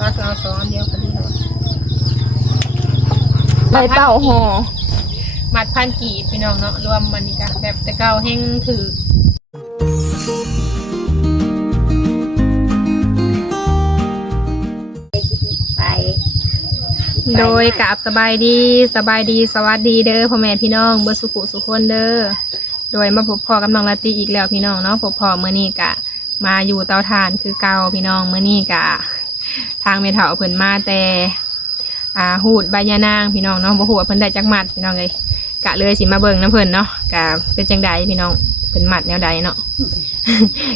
ก็คือเอาสองอันเดียวพอดีแล้วใบเต่าห่อมัดพันกีบพี่น้องเนาะรวมมันนี่กันแบบแต่เก่าแห้งถือไปโดยกับสบายดีสบายดีสวัสดีเด้อพ่อแม่พี่น้องเบอร์สุขุสุขคนเด้อโดยมาพบพ่อกับน้องลาตรีอีกแล้วพี่น้องเนาะพบพ่อเมื่อนี้กะ มาอยู่เตาถ่านคือเก่าพี่น้องเมื่อนี้กะ ทางเมถาเพิ่นมาแต่อ่าหูดใบยานางพี่น้องเนาะบ่ฮู้ว่าเพิ่นได้จักหมัดพี่น้องเลยกะเลยสิมาเบิ่งน้ำเพิ่นเนาะกะเป็นจังใดพี่น้องเพิ่นหมัดแนวใดเนาะ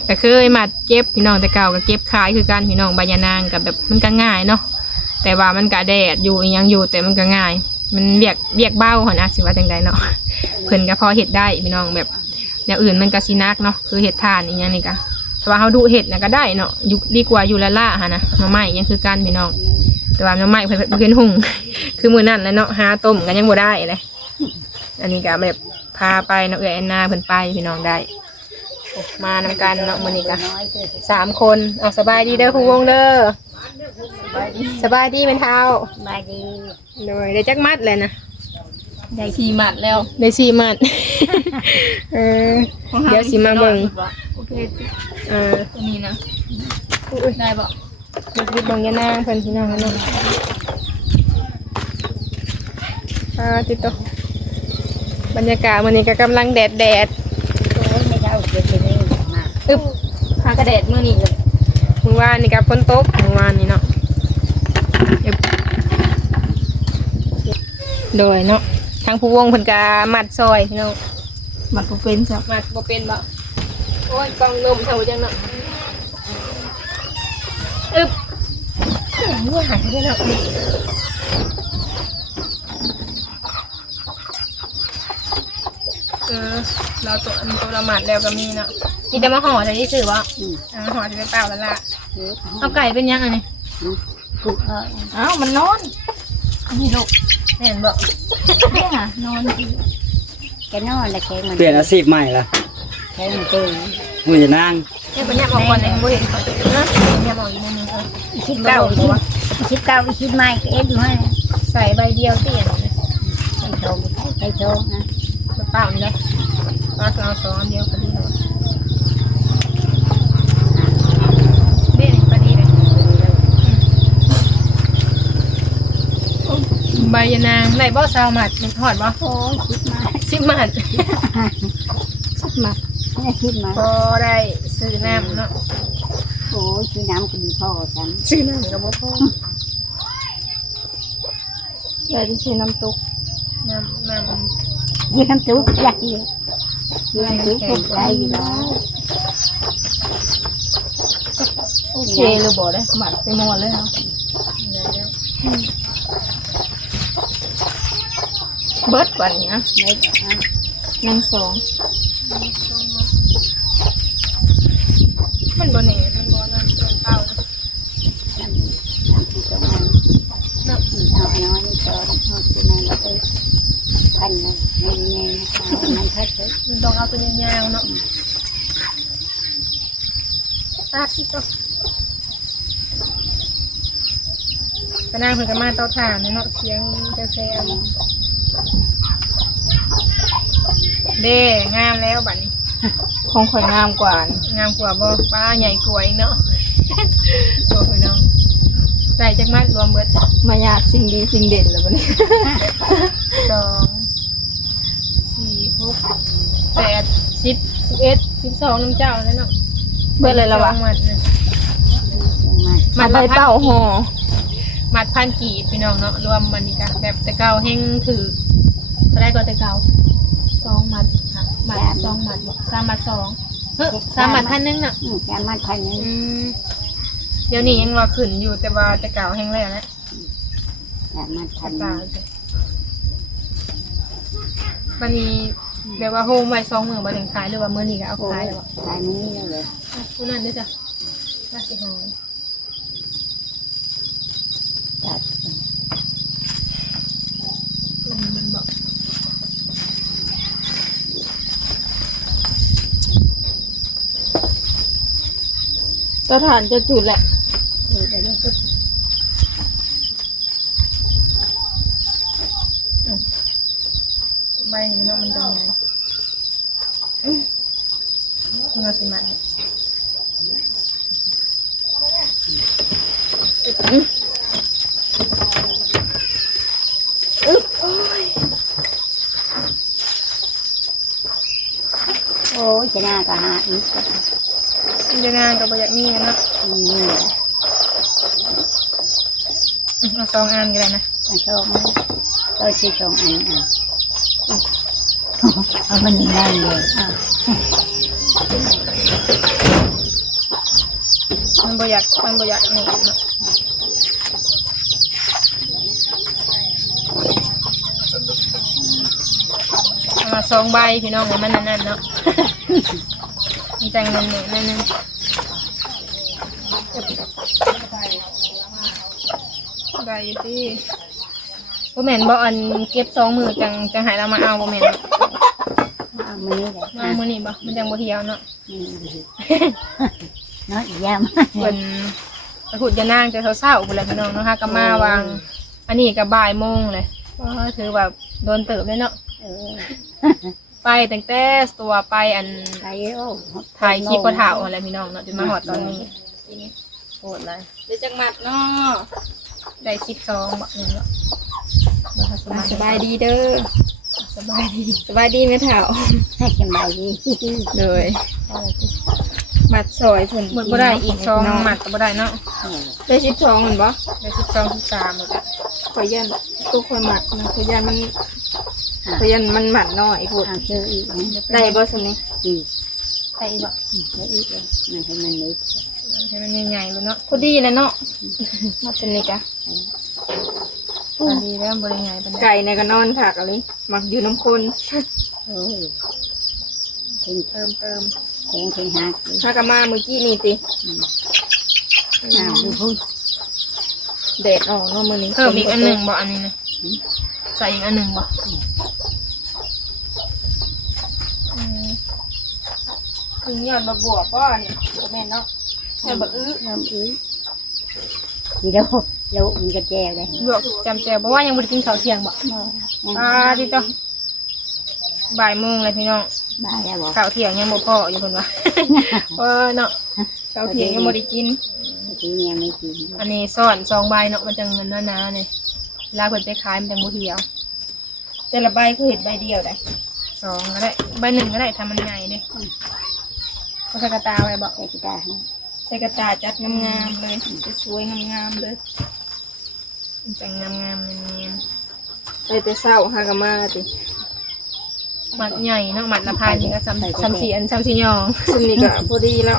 ก็เคยหมัดเก็บพี่น้องแต่เก่าก็เก็บขายคือกันพี่น้องใบยานางกับแบบมันก็ง่ายเนาะแต่ว่ามันก็แดดอยู่อิหยังอยู่แต่มันก็ง่าย มันเบียกเบียกเบ้าหั่นนะสิว่าจังใดเนาะเพิ่นก็พอเฮ็ดได้พี่น้องแบบแนวอื่นมันก็สินักเนาะคือเฮ็ดทานอีหยังนี่ก็ แต่ว่าเฮาดูเฮ็ดน่ะก็ได้เนาะอยู่ดีกว่าอยู่ละล่าหั่นนะหน่อไม้ยังคือกันพี่น้อง แต่ว่าน้ำไม้เพิ่นเพิ่นหุงคือมือนั่นแหล้วเนาะหาต้มกันยังบ่ได้เลยอันนี้ก็แบบพาไปเนาะเอื้อยแอนนาเพิ่นไปพี่น้องได้โอ้มานำกันเนาะมื้อนี้ก็น้อยคือสามคนเอาสบายดีเด้อครูวงเด้อสบายดีเป็นเท้าสบายดีโดยได้จักมัดเลยนะได้สี่หมัดแล้วได้สี่มัดเออเดี๋ยวสิมาเบิ่งโอ เคเออตัวนี้นะอุ้ยได้บ่เด็กๆเบิ่งยานางเพิ่นพี่น้องกันเนาะอ่าติดต่อบรรยากาศมื้อนี้ก็กำลังแดดแดดโอ้ยไม่เท่าเกิดเป็นเรื่องมากอึบพากระเด็ดมื้อนี้เลยเมื่อวานนี่กับฝนตกเมื่อวานนี่เนาะอึบโดยเนาะทางผู้วงเพิ่นก็มัดซอยพี่น้องมันบ่เป็นจ้ะมัดบ่เป็นบ่โอ้ยกองนมเท่าจังเนาะอึบหัวหายไปเนาะเออเราตัวอันตัวละหมัดแล้วก็มีเนาะมีแต่มาห่อจะที่สื่อว่าอืมอ่าห่อจะเป็นเปล่าแล้วล่ะเดี๋ยวเอาไก่เป็นยังไงนี่ถูกเอออ้าวมันนอนนี่ลูกเห็นบอกเนี่ยนอนแกนอนแล้วแกมันเปลี่ยนอาชีพใหม่ละแกมันตื่น มือจะนั่งเนี่ยเป็นยังบอกก่อนเลยบ่เห็นก่อนนะเนี่ยบอกอีกนิดนึงเออคิดเก้าคิดคิดเก้าคิดไม่ก็เอ็ดมาใส่ใบเดียวเตี้ยนเลยไปโชว์ไปโชว์นะเปล่านี่เลยก็คือเอาสองอันเดียวพอดีเลยเด้พอดีเลยใบยานางไหนบ่ซาวหมัดมันทอดบ่โอ้ยคิดมาสิบหมัดคิดมา ไม่คิดมาพอได้ซื้อน้ำเนาะโอ้ยคือน้ำก็ดีพ่อฉันซื้อน้ำกับบ่พอได้ที่ใช้น้ำตุกน้ำน้ำมันยืนน้ำจุกใหญ่ยืนน้ำจุกตกใจอยู่แล้วโอเคหรือบ่ได้หมัดไปหมดเลยเนาะแล้วเบิดกว่านี้นะไม่นะหนึ่งสอง มันบ่แน่มันบ่นั่นเกินเป้านะฉันฉันที่ตรงนั้นเอาน้อยนี่ตอนเอาที่นั่นแล้วไปพันนะไม่แน่นะคะมันพัดเลยมันต้องเอาตัวยาวๆเนาะตาสิโตก็นั่งเพิ่นก็มาเตาถ่านเนาะเสียงแซ่บๆเด้งามแล้วบัดนี้ ของข่อยงามกว่านี่งามกว่าบ่ป้าใหญ่กว่าอีกเนาะโอ้พี่น้องใส่จักมัดรวมเบิดมายากสิ่งดีสิ่งเด่นเลยวันนี้ สองสี่หกแปดสิบสิบเอ็ดสิบสองน้ำเจ้าแล้วเนาะเบิดเลยละวะสองมัดเนี่ยหมัดใบเต่าห่อมัดพันกีบพี่น้องเนาะรวมมันนี่กันแบบแต่เก่าแห้งถือเท่าไรก็แต่เก่าสองมัด ค่ะมัดสองมัดบ่สามมัดสองเฮ้ยสามมัดพันหนึงน่ะ อืมแกมันพันนึงอืมเดี๋ยวนี้ยังรอขึ้นอยู่แต่ว่าแต่เก่าแห้งแล้วนะแกมันพันตานึงเลยวันนี้แบบว่าโฮมไว้สองมือมาถึงขายหรือว่ามือนี้ก็เอาโอ้ขายยแล้วบ่ลายนี้เลยอะคุณนั่นด้วยจ้ะน่าสิหอยจัด ตะฐานจะจุดแหละใบนี้เนาะมันจะไงเงาสิมาอึ๊บโอ้ยโอ้ยจะน่ากะหอีก มันจะงานกับประหยัดมีเนาะนี่แหละอื้อเอาสองอันก็ได้นะมาชมตัวที่สองอันอะเอามันนั่นเลยอะมันประหยัดมันประหยัดนี่เนาะเอามาสองใบพี่น้องให้มันนั่นๆเนาะ มีแต่งเงินหนึ่งนั่นนึงได้อยู่ที่บ่แม่นบ่อันเก็บสองมือจังจังใหายเรามาเอาบ่แม่นเนาะเอามือแหละมามือนี่บ่มันจังบ่เหี่ยวเนาะนี่เนาะอีกอยามเพิ่นไปขุดยานางแต่เช้าๆพุ่นแหละพี่น้องเนาะคะก็มาวาง อันนี้ก็บ่ายโมงเลยก็ถือว่าโดนเติบเลยเนาะ เออ ไปตั้งแต่ตัวไปอันไปโอ้ถ่ายคลิปกระถาวอะไรพี่น้องเนาะจนมาหอดตอนนี้โหดเลยเดี๋ยวจักหมัดเนาะได้สิบสองบาทหนึ่งเนาะบ่ทันสมัครสบายดีเด้อสบายดีสบายดีไหมเถ่าให้สบายดีเลยหมัดซอยเพิ่นหมดบ่ได้อีกสองหมัดก็บ่ได้เนาะได้ชิดสองเหมือนบ่ได้สิบสองสิบสามหมดอะขอยยันตู้คอยหมัดนะขอยยันมัน ขอยยันมันหมัดน้อยพูดเอาชื่ออีกนะได้บ่สนี่อีกไปอีกบ่อีกแล้วอีกเลยมันให้มันนิดให้มันใหญ่ๆเลยเนาะพอดีแล้วเนาะหมัดสนี่กะพอดีแล้วบ่ได้ใหญ่ปานใดไก่ในก็นอนถักอะไรหมักอยู่น้ำคนโอ้ยทิ้งเติมเติมแข็งทิ้งหักเลยถ้ากะมาเมื่อกี้นี่ติอ้าวดูพูดแดดออกเนาะมื้อนี้เพิ่มอีกอันหนึ่งบ่อันนี้นะใส่อีกอันหนึ่งบ่อืม ถึงย้อนมาบวกบ่เนี่ยบ่แม่นเนาะแค่บ่อื้อเริ่มอีกทีเดียวเดี๋ยวมันจะแจวเลยลวกจำแจวบ่ว่ายังบ่ได้กินข้าวเที่ยงบ่อ่าดิต่อบ่ายโมงเลยพี่น้องบายแล้วบอกข้าวเที่ยงยังบ่พออยู่เพิ่นว่าเออเนาะข้าวเที่ยงยังบ่ได้กินทีเนี้ยไม่กินอันนี้ซ่อนสองใบเนาะมันจังเงินหนาๆนี่เวลาเพิ่นไปขายมันจังบ่เหี่ยวแต่ละใบก็เห็นใบเดียวได้สองก็ได้ใบหนึ่งก็ได้ถ้ามันใหญ่เด้ก็ ใส่กระตาไว้บ่ใส่กีตาร์ให้ใส่กระดาษจัดงามๆเลยสวยๆงามๆเลยมันจังงามๆเนียนไปแต่เศร้าหากะมาติๆมัดใหญ่เนาะมัดละพันนี่ก็ซ้ำซ้ำสี่อันซ้ำสี่ยองซึ่งนี่ก็พอดีแล้ว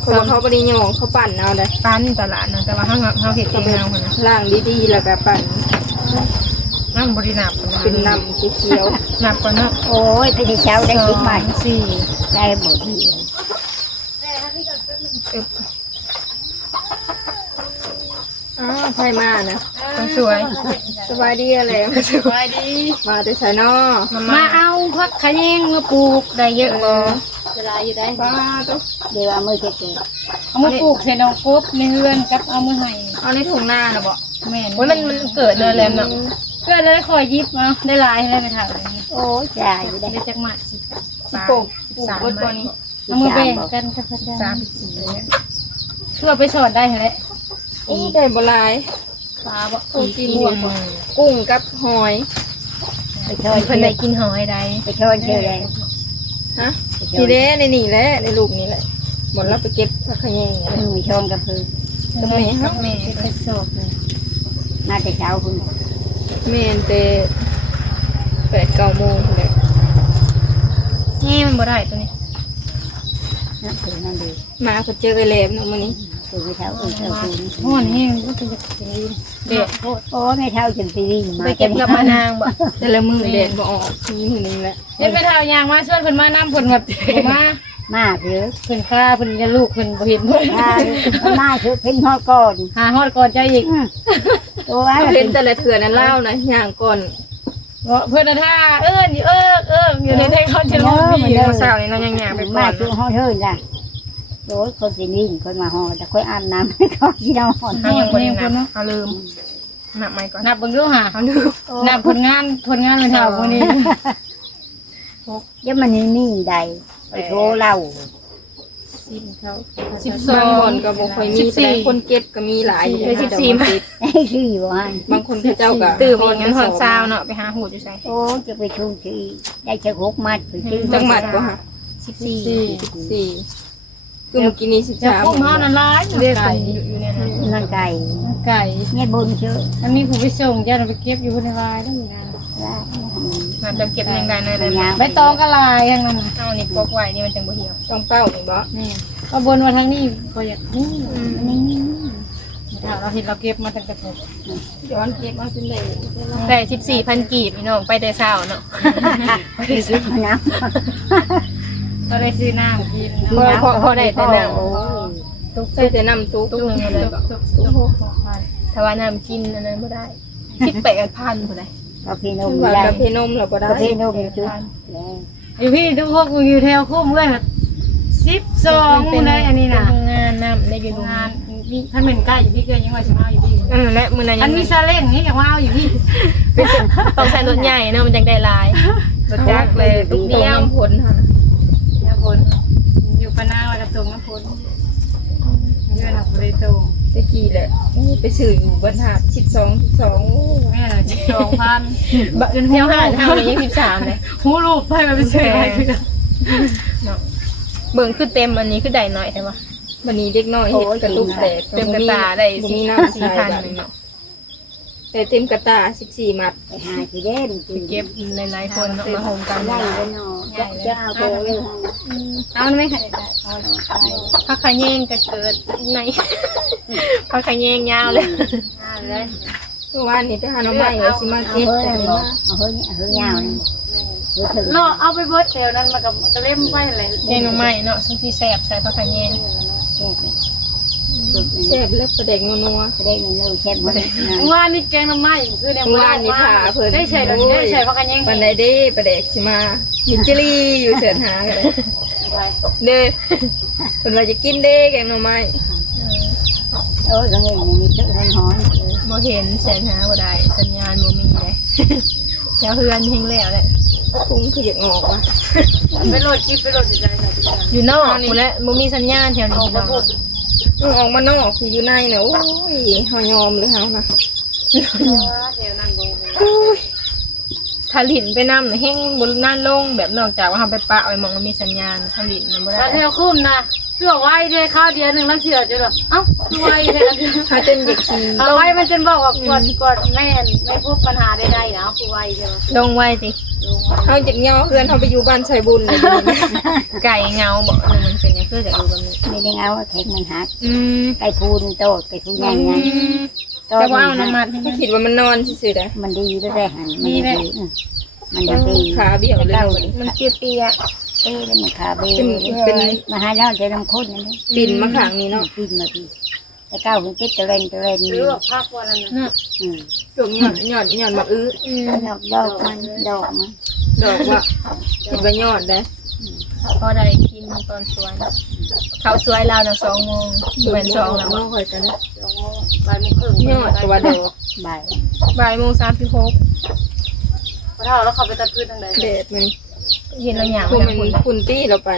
เพราะว่าเขาบริยองเขาปั่นเอาเลยปั้นตลาดเนาะแต่ว่าเฮาเฮาเฮ็ดเองเอาพุ่นนะล่างดีๆแล้วก็ปั่นมันบ่ได้นับเป็นน้ำเขียวนับก่อนเนาะโอ้ยไปที่เช้าได้กินใหม่สองสี่ได้หมดนี่เลย อึบๆอ้าวไฟมานะคนสวย สบายดีอะไรสบายดีมาแต่ไสนอมามามาเอาพักขะแยงมาปลูกได้เยอะบ่เวลาอยู่ได้บ้าต้องเดี๋ยวเอามือเก็บเอามาปลูกใส่ดอกกบในเรือนกับเอามาให้เอาในถุงหน้านะบอกแม่นโอ้ยมันมันเกิดเดือนแล้วเนาะเพื่อนเลยคอยยิบเอาได้หลายให้ได้ไปถ่ายเลยโอ้ยจ่ายอยู่ได้ได้จักหมัดสิสิปลูกปลูกสามบนตัวนี้ เอามาแบ่งกันกับเพื่อนสาได้มสี่เนี่ยเพื่อไปสอนได้เหรอโอ้ได้บหลาย ปลาบ่ปลูกกินอีกหัวหนึ่งกุ้งกับหอย ไปช่วยเพิ่นได้กินหอยใดไปช่วยเชื่อเลยฮะ นี่แหละในนี่แหละในลูกนี่แหละบนเราไปเก็บผักขะแยงเลยมือชนกับพือกับแม่กัฮะบแม่ไปสอบเลยน่าจะเช้าคุณแม่นแต่แปดเก้าโมงเลยนี่มันบ่ได้ตัวนี้ นั่นคือนั่นดีมาก็เจอไอ้แหลมเนาะมื้อนี้คือไม่เช้าเออเช้าคุณห้อนแห้งก็จะจะเป็นเด็กโอ้ไม่เช้าจนปีนี้มาไปเก็บกับมานางบ่แต่ละมือแดดบ่ออกมีมื้อนี้แหละเฮ็ดไปถ่ายยางมาชวนเพิ่นมานํเพิ่นแบบมา มากเยอะเพิ่นฆ่าเพิ่นจะลูกเพิ่นบ่เห็นเพิ่นถ้ามาคือเป็นพ่อก่อนหาฮอดก่อนเจ้าอีกตัวว่าเห็นแต่ละเถื่อนั้นเล่านะย่างก่อน เพิ่นน่ะท่าเอิ้นอยู่เอิ้กเอิ้กอยู่ในเทเขาจะลงพี่เดี๋ยวเช้านี้เรายังหยาไปก่มาอนคือห้องเทินจ้ะโดยคนสินิ่งคนมาห่อแต่คนอาบน้ำให้เขาที่นอนเฮายังบ่ได้นับเฮาลืมนับใหม่ก่อนนับเบิ่งดูหาเฮาลืมนับผลงานผลงานเลยเท่าพวกนี้ เดี๋ยวมันนี่นี่ใดไปโทรเล่า สิ้นเขาสิบสอบางงคนก็บ่ค่อยมีสิบสี่แต่คนเก็บก็มีหลายอยู่เออสิบสี่มาไอ้ที่ว่าบางคนเขาเจ้าก็ตื่นอีกงั้นหอนเช้าเนาะไปหาหูอยู่ใส่โอ้จะไปชูชีได้จะหกมัดไปชื่อจังหวัดบ่ฮะสิบสี่สี่คือเมื่อกี้นี้สิบจะสามพุ่มเฮานั่นร้ายเรียกไก่อยู่อยู่เนี่ยนะนั่งไก่ไก่เนี่ยบนเชื่อมันมีผู้ไปส่งย่าเราไปเก็บอยู่ในวายได้อยู่นะว่า มันจะเก็บยังไงในเลยนะใบตองก็ลายอย่างนั้นน่ะเอานี่ปกไว้นี่มันจังบ่เหี่ยวต้องเป้านี่บ่นี่ก็บนมาทางนี้ก็อยากนี่นี่นี่ถ้าเราเห็นเราเก็บมาตั้งแต่ผมย้อนเก็บเอาจนได้แต่สิบสี่พันกีบพี่น้องไปแต่เช้าเนาะไปซื้อน้ำก็ได้ซื้อน้ำกินพอพอพอได้แต่น้โอ้ทุกใส่แต่น้ำตุ๊กำตุ้งหนึงเลยบอกทุกหกพันถ้าว่าน้ำกินอันนั้นไม่ได้คิดแปดพันคนใด กาแฟนคืมอว่าได้กาแฟนมเราก็ได้กาแฟนมจุ๊บอยู่พี่ทุกหกอยู่แถวคุ้มเลยสิบสองเลยอันนี้นะทำงานน้ำได้อยู่โรงงางานนมีท่านเป็นใกล้อยู่พี่เกินยังไงใช่ไหมอยู่พี่อืมและมือนั้นอัยันงมีซาเล้งนี่อย่างว่าเอาอยู่พี่ต้องใช้รถใหญ่เนาะมันจังได้หลายรถจักรเลยทุกเดีเดียยววผลค่ะน้ำพลอยู่ปะนาวกระตุงน้ำพลเยอะหนักบริโต ตะกี้แหละไปสื่ออยู่บนหาดสิบสองสิบสองแม่เราสิบสองพันจนเที่ยวห้าเท่าเลยยังสิบสามเลยหูรูปไปมาเป็นเฉยเนาะเบิ่งคือเต็มอันนี้คือได้หน่อยใช่ปะวันนี้เด็กน้อยเห็ดกระตุกแตกเต็มกระตาได้บ่สี่มีน้น้ำสี่ใส่พันแบบหนึ่งเนาะแต่เต็มกระตาสิบสี่มัดไปหาที่เด่นกินเก็บหลายๆคนเนาะมาโฮมกันได้แล้วเนาะจะเอาไปเลยเอามันไม่ขายได้พักขะแยงก็เกิดใน พักขะแยงยาวเลยเลยเมื่อวานนี้ไปหาหน้องไม้ไว้สิมาเอาเก็บเฮ้ยแต่เอาไม่เฮ้มายเอาเฮ้ยเอาเฮ้ยยาวเลยเฮ้ยถึงเราเอาไปเบิร์ดเซลนั้นมากับเล่มไปอะไรแยงหน่อไม้เนาะซึ่งที่แซ่บใส่พักขะแยงแซ่บแล้วประเด็กนัวจะได้เงินเลยแค่หมดนะว่านี่แกงน้ำไม้คือเนี่ยได้ใช่ได้ใช่พักกันยังๆปันไดเด้ประเด็กสิมาหินจิรีอยู่เสือนหากันเลยเด้คนว่าจะกินเด้แกงหน่อไม้ โอ้ยก็เงินนี่เจอเงินหอนบ่เห็นแสงหาบ่ได้ สัญญาณบ่มีเลยแล้วเฮือนเฮงแล้วแหละคุ้งคืออยากงอกว่ะไปโหลดคลิปไปโหลดสิใจค่ะพี่อยู่นอกหมดแล้วบ่มีสัญญาณแถวนี้พี่น้องมึงออกมานอกคืออยู่ในน่ะโอ้ยเฮายอมเลยเฮานะเดี๋ยวนั่นบ่ถ้าหลินไปนำน่ะเฮงบ่น่าลงแบบนอกจากว่าเฮาไปปะไว้หมองมันมีสัญญาณถ้าหลินน่ะบ่แล้วแถได้วคุ้มนะ เชื่อไว้ได้ข้าวเดียวหนึ่งแล้วเชื่อจะหรอเอ้าไว้แท้เฮาจนอยากขี่เอาไว้มันจนบอกว่ากดกดแม่นไม่พบปัญหาใดๆนะผู้ไว้ใช่ไหมลงไว้สิเฮาอยากย่อเพื่อนเฮาไปอยู่บ้านไสบุญเลยเดี๋ยวนี้นะไก่เงาบ่หรือมันเป็นหยังคือจะดูกันนี้ไม่ได้เอาแข็งมันหักอืมไก่พูนโตไก่พูนใหญ่ไงแต่ว่าเอาน้ำมันให้ก็มันคิดว่ามันนอนซื่อๆเด้อมันดีด้วยแหละหันมันดีมันจะดีขาเบี้ยวเลยมันเปียเปีย เอ้ยแล้วมันขาเบลเป็นเป็น มาหาเราจะน้ำข้นนั่นปิ่นมาข้างนี้เนาะปินมาพี่แต่ก้าวถึงติดตะเลนตะเลนหรือว่าพักวันนั้นเนาะอืมจมหยอดหยอดหยอดมาอื้ออืมดอกดอกมันดอกมันดอกว่าคิดว่าหยอดได้พอได้กินตอนสวยเขาสวยเราน่ะสองโมงเหมือนสองแล้วบ่บ่ค่อยกันนะบ่ายโมงครึ่งหยอดก็ว่าดอกบ่ายบ่ายโมงสามสิบหกพอเท่าแล้วเขาไปตัดพืชทางใดแดดมัน เห็นเราอย่างคุณมันมันคุณคุณตี้เราไป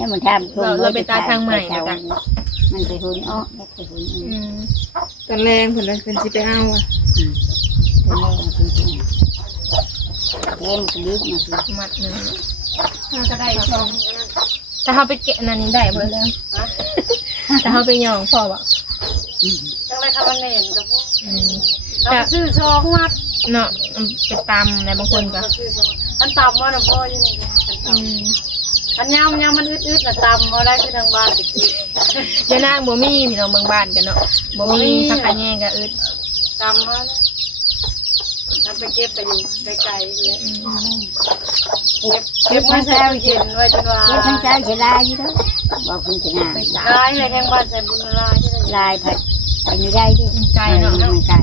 นี่มันทำมันไปหุ่นอ้อไม่ไปหุ่นอืมตอนแรงเพิ่นเลยเพิ่นสิไปเอาอะแก้มกระดิกมาสิมัดหนึ่งมันก็ได้สองถ้าเขาไปแกะนันนี้ได้เพื่อนเลยถ้าเขาไปย่องพอบ่จังไรคำมันเน่นกับพวกอืมเขาซื้อซองมัดเนาะมันไปตำในบางคนก็เขาซื้อซอง อันต่ำมันพ่อยังไงอันอืต่ำมอันยำยำมันอึดๆน่ะต่ำเอาได้คือทางบ้านติดยานางบ่มีพี่น้องเมืองบ้านกันเนาะบ่มีผักกะแยงก็อึดต่ำมาทำไปเก็บไปอยู่ไกลๆเลยอืมเก็บมาแช่เย็นไว้จนว่าเก็บทั้งใจเฉลายอยู่แล้วบอกคุณชนะลายเลยแข่งบ้านใส่บุญลายที่ไหนลายผัดไปไม่ได้ดิไก่เนาะมันไก่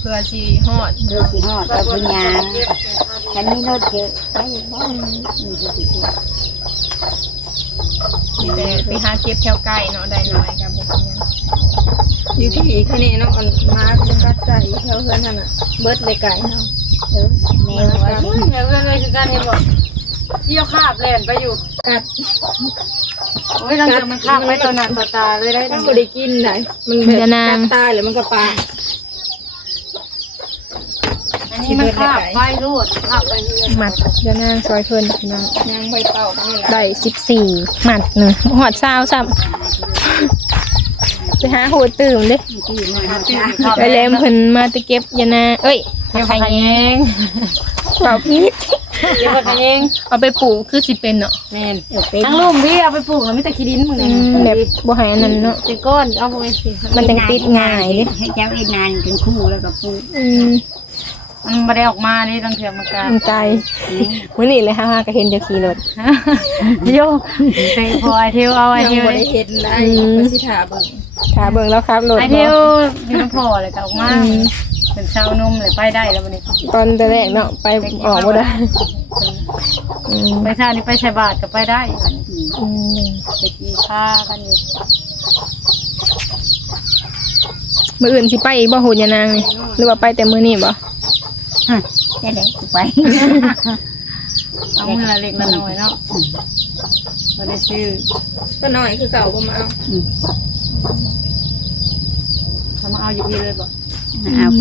เพื่อสิฮอดเลือกที่หอดก็ก็บุคุญณยาเก็บ ฉันมีรถเยอะได้บ้างมีที่ที่มีแต่ไปหาเก็บแถวไก่เนาะได้น้อยกับบ่เป็นหยังอยู่ที่คะแนนเนาะอันมาเป็นกัดไก่แถวเฮือนนั่นน่ะเบิดเลยไก่เฮาะเออแนวว่าอุ้ยแม่เอื้อนเลยคือการเห็นบ่เที่ยวคาบแล่นไปอยู่กัดโอ้ยลังจากมันคาบไปตัวหน้าต่อตาเลยได้มันงบ่ได้กินได้มันแบบกัดตายแล้วมันก็ปลา นนี้มันคาบไปรูดคาบไปเรื่อยหมัดยานางซอยเพิ่นพี่น้องยางใบเต่าก็นี่แหละได้สิบสี่หมัดหนึ่งหอดเช้าซ้ำไปหาหูตื่มเด้ที่มันหาตื่จ้านคาบไปแลมเพิ่นมาตะเก็บยานางเอ้ยเดี๋ยวไปเองเป่าพีชเดี๋ยวไปเองเอาไปปลูกคือสิเป็นเนาะแม่นเดี๋ยวเป็นทั้งลูกพี่เอาไปปลูกแล้วมีแต่ขี้ดินมึงอืเนี่ยมแบบบ่ให้อันนั้นเนาะเป็นก้อนเอาไปสิมันจังติดง่ายเด้ให้เจ้าเอ็นนานเป็นคู่แล้วก็ปูอืม มันไม่ได้ออกมานี่ตั้งเทียมมันกันมันไกลมื้อนี้เลยฮ่าๆก็เห็นเจ้าขี่รถโยไปพอไอเทวเอาไอยังเทวบ่ได้เห็นได้มันสิถาเบิ่งถ้าเบิ่งแล้วครับรถไอบ่เทวอยู่น้ำพอเลยก็ออกมาเป็นเช้านมเลยไปได้แล้ววันนี้ ตอนแต่แรกเนาะไปออกบ่ได้อืมไปท่านี้ไปใส่บาทก็ไปได้บัดนี้อืมไปกินข้ากันอยู่มื้ออื่นสิไปอีกบ่หูยานางนี่หรือว่าไปแต่มื้อนี้บ่ จะได้ไป เอาเมื่อเล็กละน้อยเนาะม่ได้ซื้อก็น้อยคือเก่าก็มาเอาเขามาเอาอยู่พี่เลยบอกเอาไป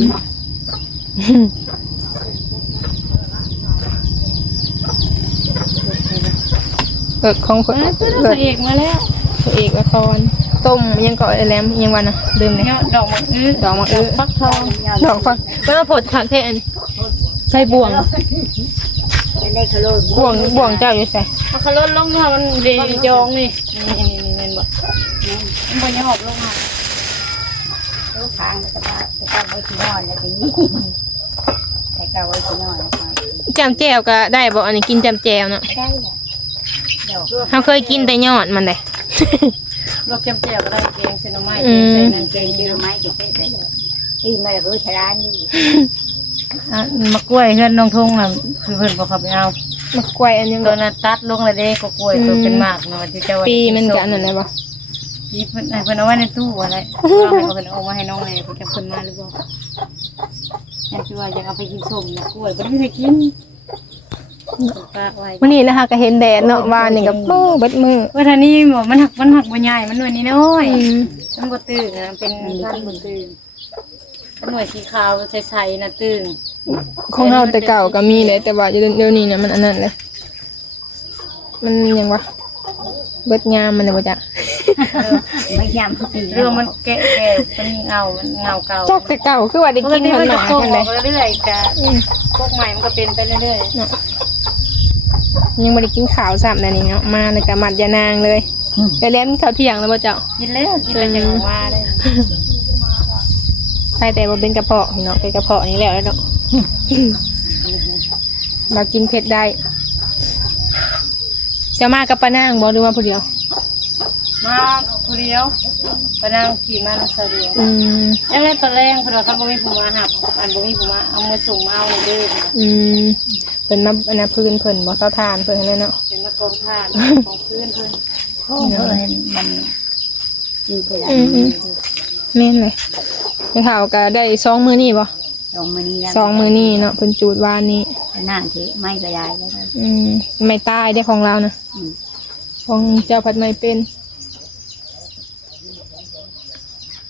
เอิกของเพิ่นเอิระเอกมาแล้วตัวเอกละครต้มยังเกาะไอ้แหลมยังวันน่ะลืมเลยเนี่ยดอกมะอื้อดอกมะอื้อฟักทองดอกฟักเพิ่นเอาผดผักแท้อัน ใส่บ่วงจะได้ขลุ่นบ่วงบ่วงเจ้าอยู่ใส่มันขลุ่นลงมามันเดยจองนี่นี่นี่นี่เงินบอกมันบนยังหอบลงมาลูกค้างแล้วก็ป้าจะต้องไว้ที่นอนแล้วทีนี้แต่ก็ไว้ที่นอนแล้วก็จำแจวก็ได้บ่อันนี้กินจำแจวเนาะได้เลยเดี๋ยวเฮาเคยกินแต่ยอดมันเลยลวกแก้มแก้วก็ได้เกงเซนไม้อืเกงมใส่นั่นเกเก่งงยืยืมมไม้เก็บไปได้เลยที่มาเลยชรานี่ อะมะกล้วยเพื่อนน้องทุ่งอะคือเพื่อนบอกเขาไปเอามะกล้วยอันยังตัวนั้นตัดลงเลยเด้ก็กล้วยตัวเป็นหมากเนาะที่เจ้าว่าปีมันก็อันนั้นเลยบ่ปีเพิ่นให้เพิ่นเอาไว้ในตู้อะไรว่าให้เพิ่นเอามาให้น้องไงเพิ่นจะเพิ่นมาหรือเปล่าอยากสิว่าอยากเอาไปกินส้มนะกล้วยบ่ได้ไปกินปากไว้ มื้อนี้นะคะก็เห็นแดดเนาะวานนี่ก็โอ้เบิดมือว่าทางนี้บอกมันหักมันหักบ่ใหญ่มันหน่วยนี้น้อยอืมมันบ่ตึงนะเป็นท่านบ่ตึง หน่วยสีขาวใสๆน่ะตึงของเฮาแต่เก่าก็มีเลยแต่ว่าเดี๋ยวนี้เนี่ยมันอันนั้นเลย มันยังวะเบิดยามมันเลยบ่จ๊ะไม่ยำตีเรื่องมันแก่แก่เป็นเงามันเงาเก่าจักแต่เก่าคือว่าได้ปกกินติขมันนจะมโตกันอเลอยกเรื่อยๆจะอืมพวกใหม่มันก็เป็นไปเรื่อยเนาะยังบ่ได้กินข้าวซ้ำนั่นนี่เนาะมาเลยก็มัดยานางเลยไปเล่นข้าวเที่ยงแล้วบ่เจ้าๆกินแล้วกินแล้วจะออกมา ได้ไปแต่บ่เป็นกระเพาะพี่เนาะเป็นกระเพาะนี่แล้วแล้วเนาะ เรากินเผ็ดได้จะมากับป้านางบ่หรือว่าผู้เดียว มาผู้เดียวไปนั่งขี่มาสะดวกอืมยังไงตอนแรกเพนว่าเขาบ่มีผู้มาหับอันบ่มีผู้มาเอามาส่งมาเอาในเด้ออืมเพิ่นมาอันนั้นพื้นเพิ่นบ่เซาทานเพิ่นนั่นแหละเนาะเป็นมากองทานของเพื่อนเพิ่นโอ้เพื่อนมันยืดไปแล้วอืมอืม แม่นเลยไปข่าวก็ได้สองมื้อนี้บ่สองมือนี้สองมื้อนี้เนาะเพิ่นจูดวานนี้นั่งที่ไม่ก็ได้แล้วก็อืมไม่ตายได้ของเรานะอืมของเจ้าพัดไม่เป็น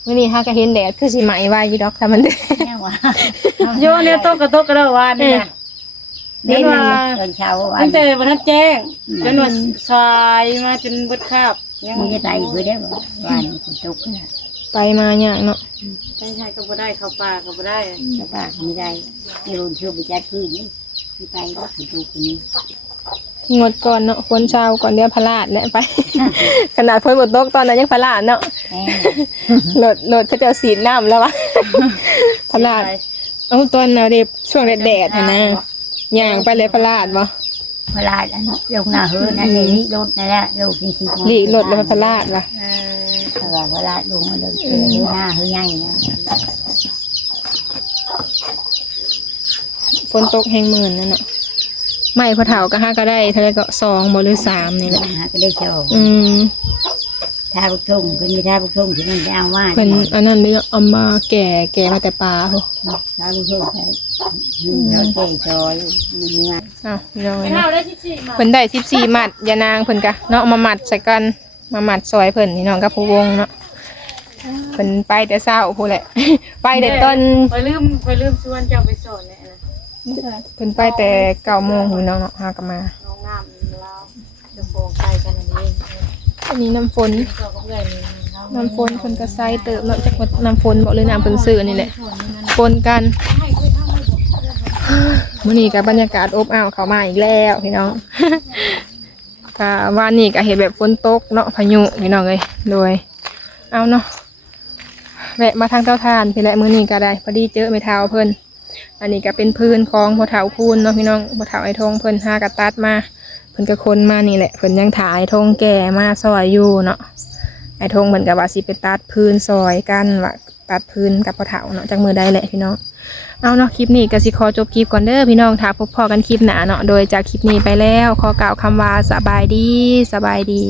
มื้อนี้ฮาก็เห็นแดดคือสิไหมไว้อยู่ดอกถ้ามันเด้เนี่ยว่าโยเนี่ยโตะกระโตะกระเดาว่านี่นะเล่นตอนเช้าอัตั้นงแต่บรรทัดแจ้งจนวันสายมาจนเบิดคาบยังมึงจะตายไปได้บ่วันตกนะ ไปมาอย่างเนาะใช่ใช่ก็บ่ได้เข้าป่าก็บ่ได้สภาพไม่ได้ไม่รู้เชื่อไปจัดพื้นนี่ที่ไปก็ถึงตกนี้งดก่อนเนาะฝนเช้าก่อนเดี๋ยวพลาดแหละไป ขนาดฝนบดตกตอนนั้นยังพลาดเนาะแหมโหลดโหลดเขาจะเอาสีดน้ำแล้ววะ พลาด เอ้าตอนเราเด็ช่วงแดดๆอะนะย่างไปเลยพลาดบ่ เวลาอันลงหน้าเฮือนั่นนี่รถนั่นแหละรถนี่สิหลีกรถแล้วมันพลาดว่ะเออเวลาลงมาเดินเฮือหน้าเฮือใหญ่นะฝนตกแห้งหมื่นนั่นเนาะไม่พอเถาก็ห้าก็ได้เท่าไรก็สองบ่หรือสามนี่แหละ หาก็ได้โชว์อืม ท่าบุกทุ่งเพิ่นมีท่าบุกทุ่งที่มันจะเอาว่าเพิ่นอันนั้นนี่เอามาแก่แก่มาแต่ปลาโหท่าบุกทุ่งใช่มันเราเจ๊ซอยมันมีมาอ้าวพี่น้องไปเนาะเฮาได้สิสิมาเพิ่นได้14มัดยานางเพิ่นกะเนาะมามัดใส่กันมามัดซอยเพิ่นนี่น้องกับผู้วงเนาะเพิ่นไปแต่เช้าพู้นแหละ ไปแต่ต้นไปลืมไปลืมชวนเจ้าไปสอนเนี่ยนะเพิ่นไปแต่9โมงพี่น้องเนาะหากลับมาน้องน้ำเราจะโปงไปกันอันนี้ อันนี้น้ำฝน น้ำฝนเพิ่นก็ใส่เติมเนาะจักน้ำฝนบ่หรือน้ำเพิ่นซื้อนี่แหละปนกันมื้อนี้ก็บรรยากาศอบอ้าวเขามาอีกแล้วพี่น้องก็ว่านี่ก็เห็นแบบฝนตกเนาะพายุพี่น้องเอ้ยโดย เอาเนาะแวะมาทางเต้าทานพี่แหละมื้อนี้ก็ได้พอดีเจอแม่เท้าเพิ่นอันนี้ก็เป็นพื้นของพ่อเฒ่าพูนเนาะพี่น้องพ่อเฒ่าไอ้ทองเพิ่นหากระตัดมา พิ่นก็คนมานี่แหละเพิ่นยังถ่ายทงแก่มาซอยอยู่เนาะไอ้ทงเหมือนกับว่าสิไปตัดพื้นซอยกันว่าตัดพื้นกับพอเถาเนาะจากมือได้แหละพี่น้องเอาเนาะคลิปนี้ก็สิขอจบคลิปก่อนเด้อพี่น้องถ้าพบพอกันคลิปหนาเนาะโดยจากคลิปนี้ไปแล้วขอกล่าวคำว่าสบายดีสบายดี